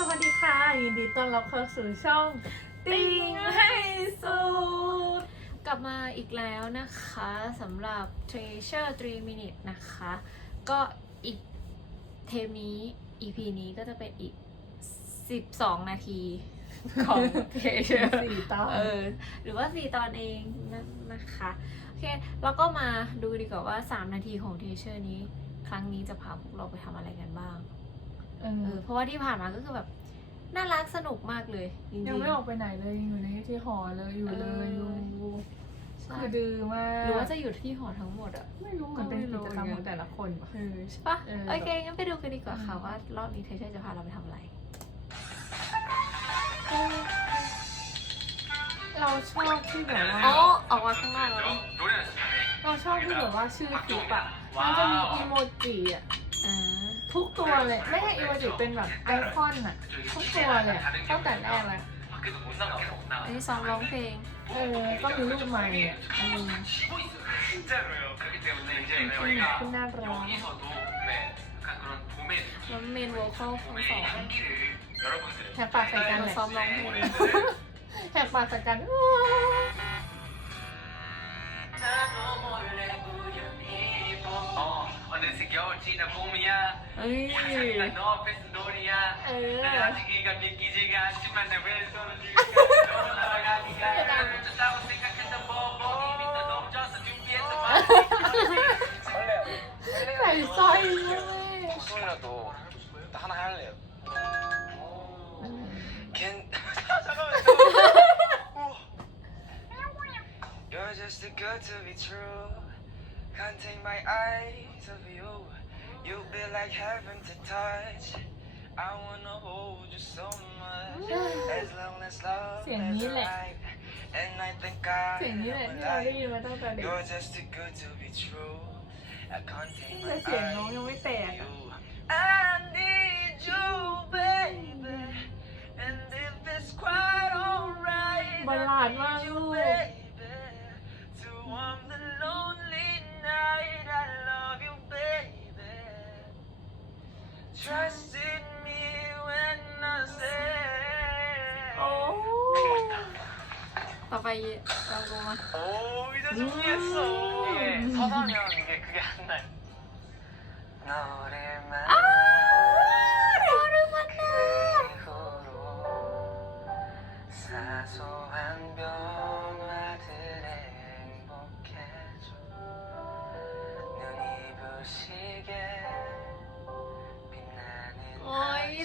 สวัสดีค่ะ ยินดีต้อนรับเข้าสู่ช่อง ติงให้สุด กลับมาอีกแล้วนะคะสำหรับ Treasure 3 Minute นะคะ ก็อีกเทปนี้ EP นี้ก็จะเป็นอีก 12 นาทีของ Treasure สี่ตอนเออหรือว่า4ตอนเองนะนะคะโอเคแล้วก็มาดูดีกว่าว่า 3 นาทีของ Treasure นี้ ครั้งนี้จะพาพวกเราไปทำอะไรกันบ้าง เอเอออเพราะว่าที่ผ่านมาก็คือแบบน่ารักสนุกมากเลยจริงๆยังไม่ออกไปไหนเลยยังอยู่ในที่หอเลยอยู่เลยเอออยู่ใช่คือดื้อมากหรือว่าจะอยู่ที่หอทั้งหมดอะ ไม่รู้เหมือนเป็นกิจกรรมของแต่ละคนว่ะ เออใช่ปะเออ โอเคงั้นไปดูกันดีกว่าค่ะอืมว่ารอบนี้เทเชอร์จะพาเราไปทำอะไร เราชอบที่แบบว่าอ๋อออกมาข้างนอกแล้วเราชอบที่แบบว่าชื่อคลิปอะมันจะมีอีโมจิอะอ่า ทุกตัวเลยไม่ใช่อีวาจิเป็นแบบไอคอนอะทุกตัวเลยตั้งแต่แรกเลยอันนี้ซ้อมร้องเพลงเออก็มีรูปใหม่อะอืมคุณน่ารักแล้งเมนโวคอลของสองแถบปากใส่กันซ้อมร้องเพลงแถบปากใส่กันอ๋ออันนี้สิเกียวจีนนะพงมียา เออ 난 아직이가 믿기지가 않지만 내 왼손은 지금 너무 날아가기가 못했다고 생각했던 뭐 이미 또 넘쳐서 준비했던 설레요 ใส่สร้อยด้วย 목소리라도 하나 할래요 걘 잠깐만 우와. You're just too good to be true Can't take my eyes off you You feel like heaven to touch. I wanna hold you so much. As long as love is right. And I think I am alive. You're just too good to be true. I can't take my eyes from you. I need you, baby. And if it's quite alright, 소리했어. 이게 서서면 이게 그게 안 나요. 노래만 그리고 사소한 변화들 행복해져 눈이 부시게 빛나는 아침이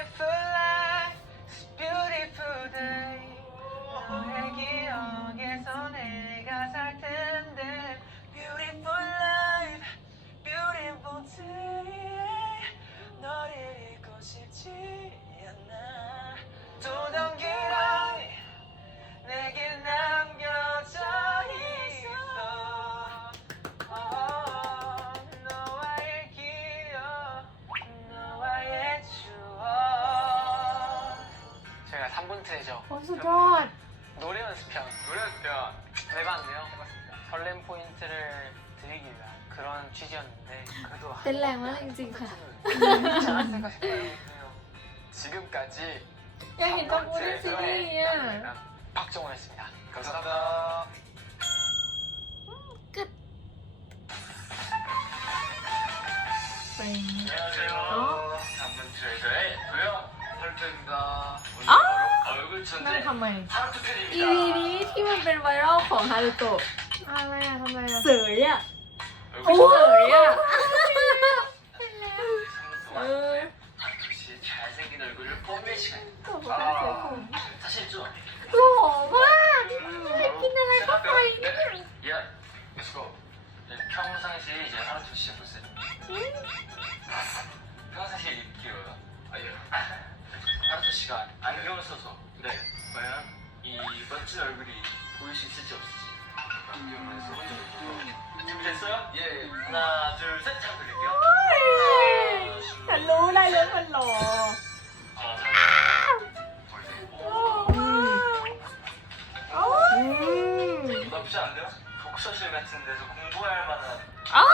트레죠 โอ้สุดยอด 노래 연습편 노래 연습편 해봤는데요 해봤습니다 설렘 포인트를 드리기 위한 그런 취지였는데 그래도 เต้นแรงมากจริงๆค่ะ 그렇지 않았을까 싶어요 지금까지 อยากเห็นจมูกในซีรีส์อ่ะ 박정호였습니다 감사합니다 กึด เป็น 안녕하세요 어? 단문 트레저의 도영 설정입니다 오늘 아! 바로 얼굴 นั่งทำไมอี EP นี้ที่มันเป็นไวรัลของฮารุโตะอะไรอะทำไมอะเสยอะโอ้เสยอะ.หล่อมากกินอะไรก็ไปเนี่ย, 독서실 같은 데서 공부할 만한 아!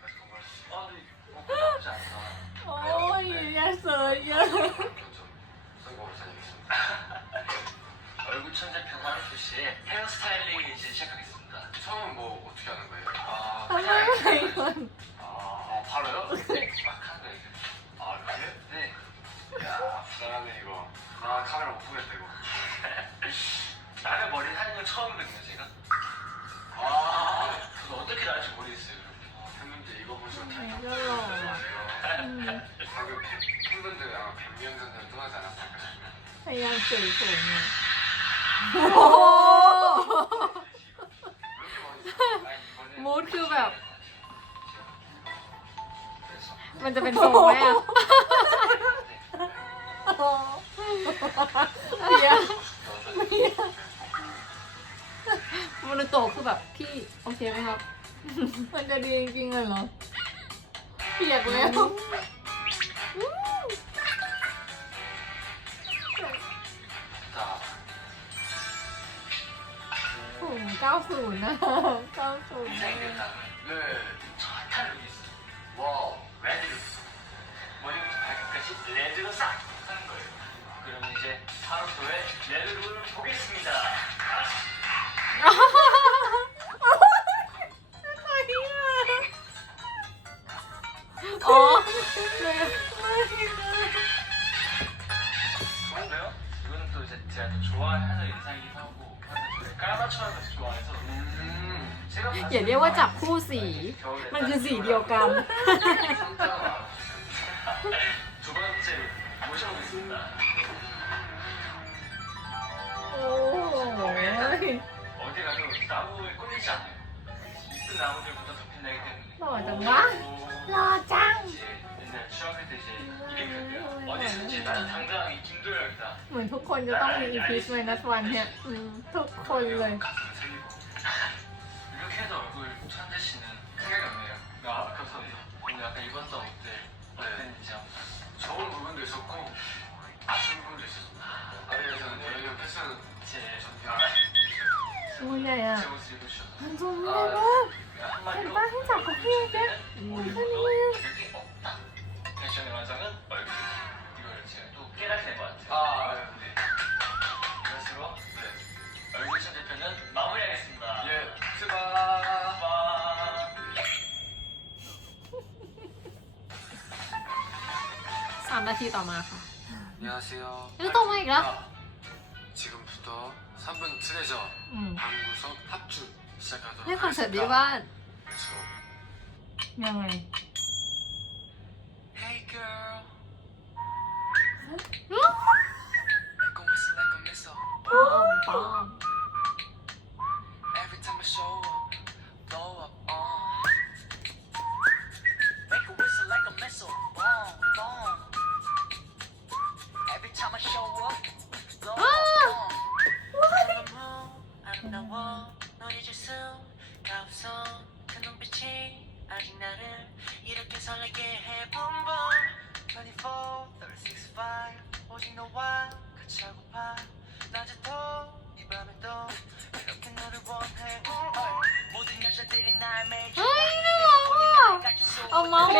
그래서 뭔가 어, 근데 뭐 나쁘지 않다. 오, 이해할 수 없냐. 얼굴 천재 평화 표시에 헤어스타일링 이제 시작하겠습니다. 처음은 뭐 어떻게 하는 거예요? 아, 그냥 아, 바로요? 아, 아, 네, 막 하는 거예요. 아, 이렇게? 네. 야, 불안하네 이거. 아, 카메라 못 보겠다 이거. 나는 머리 하는 건 처음이거든요, 제가. 아, 저도 어떻게 나올지 모르겠어요. 아, 팬분들 이거 보시고 ไหนก็หล่ออืม 방금 팬분들 아마 백미연전을 떠나지 않았을까 싶어요. พยายามสื่อถึงไงโอ้โห มูดคือแบบ มันจะเป็นทรงไหมอ่ะ เดี๋ยว มันโตะคือแบบพี่โอเคไหมครับ มันจะดีจริงๆเลยเหรอ เปียกแล้ว ถุง90 นะ 90 네, 핫한 룩이 있어요. 와, 레드 룩. 머리부터 발끝까지 레드로 싹 하는 거예요. 그러면 이제 하루토의 레드 룩을 보겠습니다. อ๋อ 좋은데요? 이거는 또 이제 제가 또 좋아하는 인상이기도 하고 하여튼 깔맞춤하는 것을 좋아해서 제가 봤을 อย่าเรียกว่า 때 จับคู่สี 겨울에 มันคือสีเดียวกัน 두 번째 모셔보겠습니다. 나무에 꿀리지 않아요. 이쁜 나무들부터 덮인다기 때문에. หล่อจังวะ หล่อจัง 이제 옛날 중학교 때 이제 이름표인데요. 어디든지 나는 당당하게 김도열이다. เหมือนทุกคนจะต้องมีอีพีชไมนัสวันเนี่ยอืมทุกคนเลย 가슴을 살리고. 이렇게 해도 얼굴 천재 씨는 생각이 없네요. 아, 감사합니다. 오늘 약간 입었던 옷들 어땠는지 한번. 좋은 부분도 있었고 아쉬운 부분도 있었습니다. 아니면 저는 저희는 패션 제 전편 โอ้ยใหญ่อะ 제 옷을 입으셔서 มันซูมได้มาก 한마디로 빨리 잡고 피해야 돼? 우리도 그게 없다. 패션의 완성은 얼굴. 이걸 제가 또 깨닫게 된 것 같아요. 아, 네. 이것으로 네. 얼굴 천재편은 마무리하겠습니다. 예, 출발. 출발. สามนาทีต่อมาค่ะ 안녕하세요. 이거 또 뭐야, 이거? 지금부터 3분 트레저 อืม 방구석 합주 시작하도록 เล่นคอนเสิร์ตดีบ้าน Let's go. ยังไง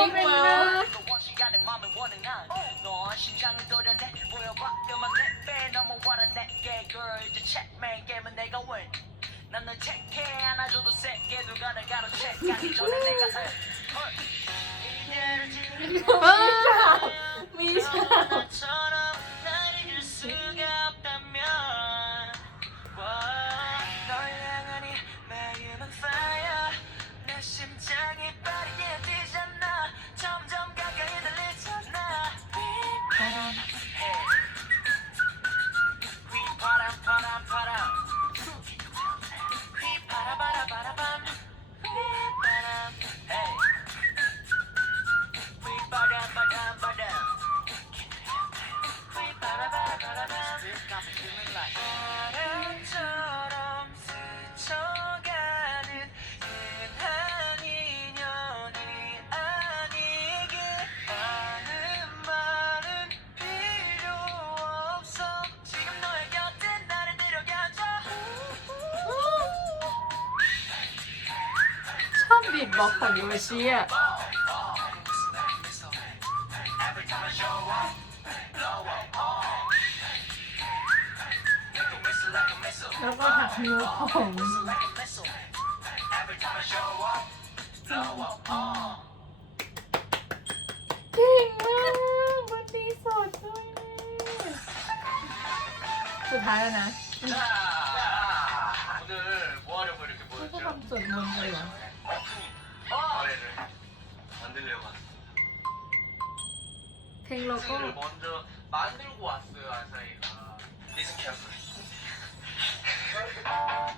이런 거야? 나는 체크 하나 줘도 세게 누가 날 가로채 가기 전에 내가 미샤 미샤 บล็อกซ์ของนิวชิอะแล้วก็หักนิ้วผมเก่งมากวันนี้สดด้วยสุดท้ายแล้วนะ 백 로고? 먼저 만들고 왔어요 아사히가 리스키 아사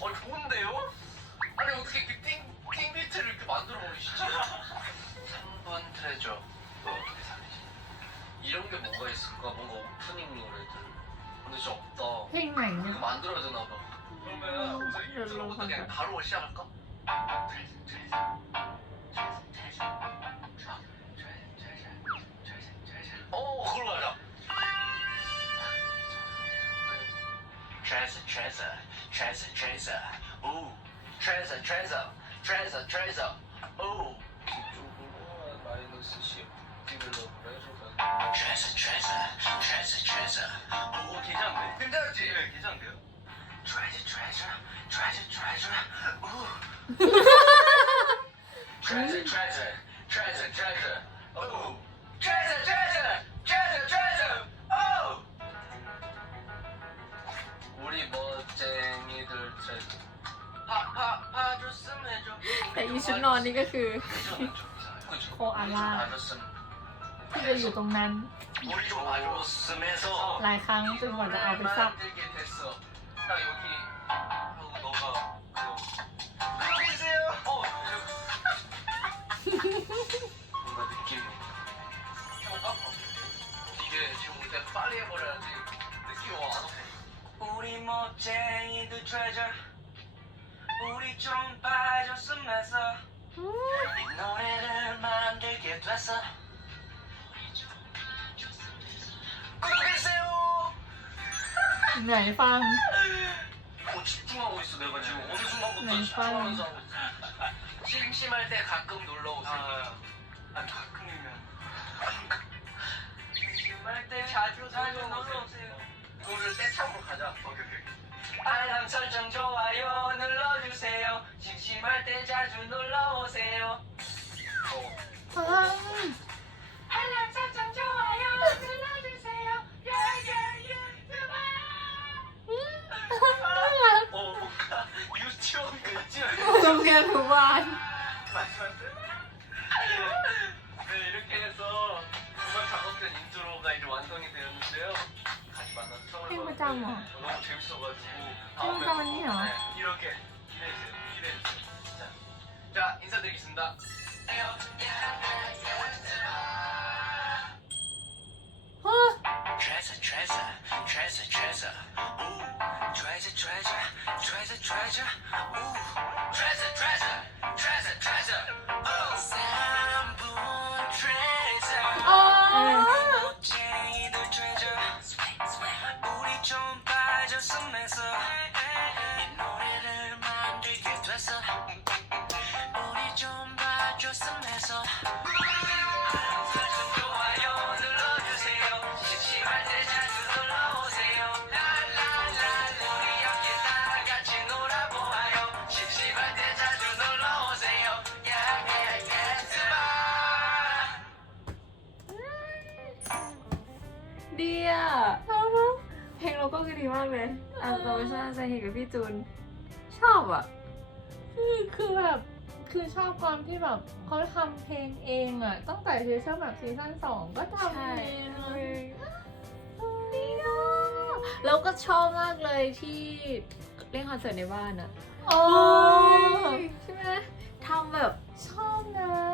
어 좋은데요? 아니 어떻게 이렇게 띵, 띵비트를 이렇게 만들어 버리시지? 3번 트레저 너 어떻게 살리지? 이런 게 뭔가 있을까? 뭔가 오프닝 노래들 근데 진짜 없다 이거 만들어야 되나 봐 우선 그냥 바로 시작할까? 어, 그걸로 가자. Treasure, treasure, treasure, treasure. Ooh, treasure, treasure, treasure, treasure. Ooh. 마이너스 10 디벨롭을 해줘서 treasure, treasure, treasure, treasure. 오, 괜찮은데? 괜찮지? 네, 괜찮은데요? 우리 멋쟁이들 트레저. 파파 파줬으면 해줘. แต่อีชุดนอนนี่ก็คือ 그죠? 코알라. 봐줬으면. ที่จะอยู่ตรงนั้น 우리 좀 봐줬으면서 หลายครั้งจนกว่าจะเอาไปซัก 만들게 됐어. 딱 여기 하고 너가 그 안녕하세요. 어. 뭔가 느낌이. 해볼까? 이게 지금 올 때 빨리 해버려야지 느낌이 와. 우리 멋쟁이들 트레저 우리 좀 봐줬으면서 이 노래를 만들게 됐어. 구독해주세요. เหนื่อยฟัง 어, 집중하고 있어. 내가 지금 어느 순간부터 네, 집중하면서 하고 있어. 심심할 때 가끔 놀러 오세요. 아, 가끔이면. 심심할 때 자주 자주 놀러 오세요. 노를 떼창으로 가자. 오케이 오케이. 알람 설정 좋아요 눌러주세요. 심심할 때 자주 놀러 오세요. 어. ฟัง 알람 설정 좋아요 어가 유치원 유치원 동네 도반 맞았어요? 네 이렇게 해서 음악 작업된 인트로가 이제 완성이 되었는데요. 같이 만나서 처음에 해보자, 뭐. 네, 너무 재밌어가지고 다음에 해보자만요. 아, 네. 네, 이렇게 기대해주세요. 기대해주세요. 자, 자 인사드리겠습니다. 어? Treasure, treasure, treasure, treasure. Ooh. Treasure, treasure, treasure, treasure. Ooh, treasure, treasure, treasure, treasure. Oh, ดีมากเลยอาโตชาไซฮิกับพี่จูน ชอบอะ คือคือแบบคือชอบความที่แบบเขาทำเพลงเองอะตั้งแต่เทเชอร์แบบซีซั่นสองก็ทำใช่เองอะดีอะแล้วก็ชอบมากเลยที่เล่นคอนเสิร์ตในบ้านอะ โอ้ใช่ไหมทำแบบชอบนะพี่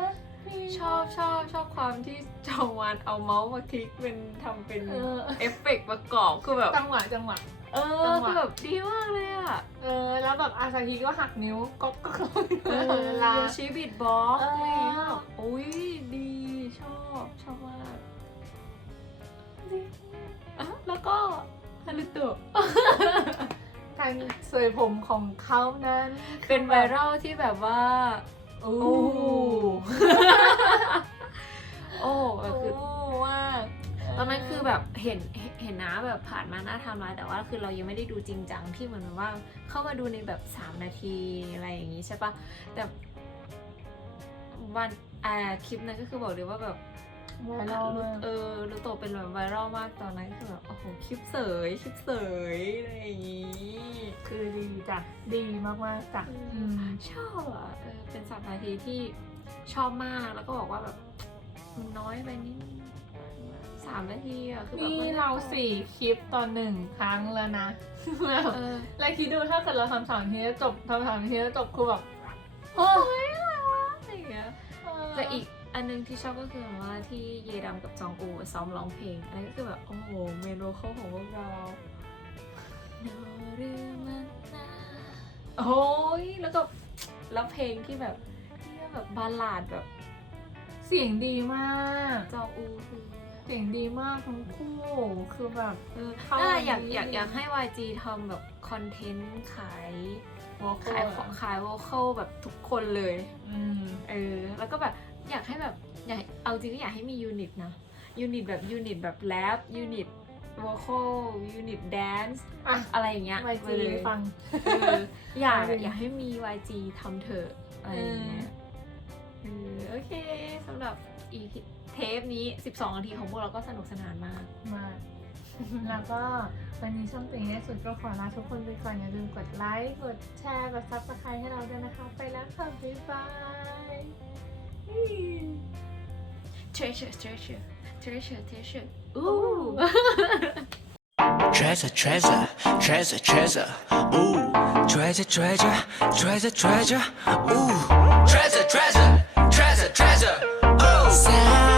ชอบชอบชอบความที่จองวานเอาเมาส์มาคลิกเป็นทำเป็นเออ เอฟเฟกต์ประกอบคือแบบจังหวะจังหวะ เออจังหวะ คือแบบดีมากเลยอะเออ แล้วแบบอาซาฮิก็หักนิ้วก็ก็ก็เวลา โยชิบิดบ็อกซ์เอออะไรอย่างเงี้ยแบบอุ้ยดีชอบชอบมากอะแล้วก็ฮารุโตะ การสวยผมของเขานั้นเป็นไวรัลที่แบบว่า โอ้โอ้โอ้แบโอ้บคือว่าตอนนั้นคือแบบเห็นเห็นนะแบบผ่านมาหน้าไทำลายแต่ว่าคือเรายังไม่ได้ดูจริงจังที่เหมือนแบบว่าเข้ามาดูในแบบ 3 นาทีอะไรอย่างนี้ใช่ปะแต่วันอ่าคลิปนั้นก็คือบอกเลยว่าแบบไวรัลมากเออรู้โตเป็นแบบไวรัลมากตอนนั้นคือแบบโอ้โหคลิปเสยคลิปเสยอะไรอย่างนี้ คือดีจ้ะดีมากๆจ้ะอืมชอบอะเออเป็นสามนาทีที่ชอบมากแล้วก็บอกว่าแบบมันน้อยไปนิดนึงสามนาทีอะคือแบบนี่ไม่ได้เราสี่คลิปตอนหนึ่งครั้งแล้วนะแบบเออแล้วคิดดูถ้าเกิดเราทำสามทีแล้วจบทำสามทีแล้วจบคือแบบโอ้เฮ้ยอะไรวะอะไรอย่างเงี้ยแต่อีกอันหนึงที่ชอบก็คือแบบว่าที่เยดำกับจองอูซ้อมร้องเพลงอันนั้นก็คือแบบโอ้โหเมนโวคอลของพวกเรา โนรุมันนาโอ้ยแล้วก็แล้วเพลงที่แบบที่แบบบาลาดแบบ เสียงดีมากจองอูคือเสียงดีมากทั้งคู่คือแบบเออเข้าน่าอยากดีอยากอยากให้ YG ทำแบบคอนเทนต์ขายวอลขายของขายโวคอลแบบทุกคนเลยอืมเออ แล้วก็แบบอยากให้แบบอยากเอาจริงก็อยากให้มียูนิตนะยูนิตแบบยูนิตแบบแรปยูนิต โวคอลยูนิตแดนซ์อะ อะไรอย่างเงี้ยไวไปจีเลยฟัง เอออยากไปเลยอยากให้มี YG ทำเถอะอะไรอย่างเงี้ยเออโอเคสำหรับอีเทปนี้ 12นาทีของพวกเราก็สนุกสนานมาก มาก แล้วก็วันนี้ช่องติงในสุดก็ขอลาทุกคนไปก่อน อย่าลืมกดไลค์ กดแชร์ กดซับสไครต์ให้เราด้วยนะคะ ไปแล้วค่ะ บ๊ายบาย treasure treasure treasure treasure อู้ Treasure, treasure, treasure, treasure. Ooh, treasure, treasure, treasure, treasure. Ooh, treasure, treasure, treasure, treasure. Ooh,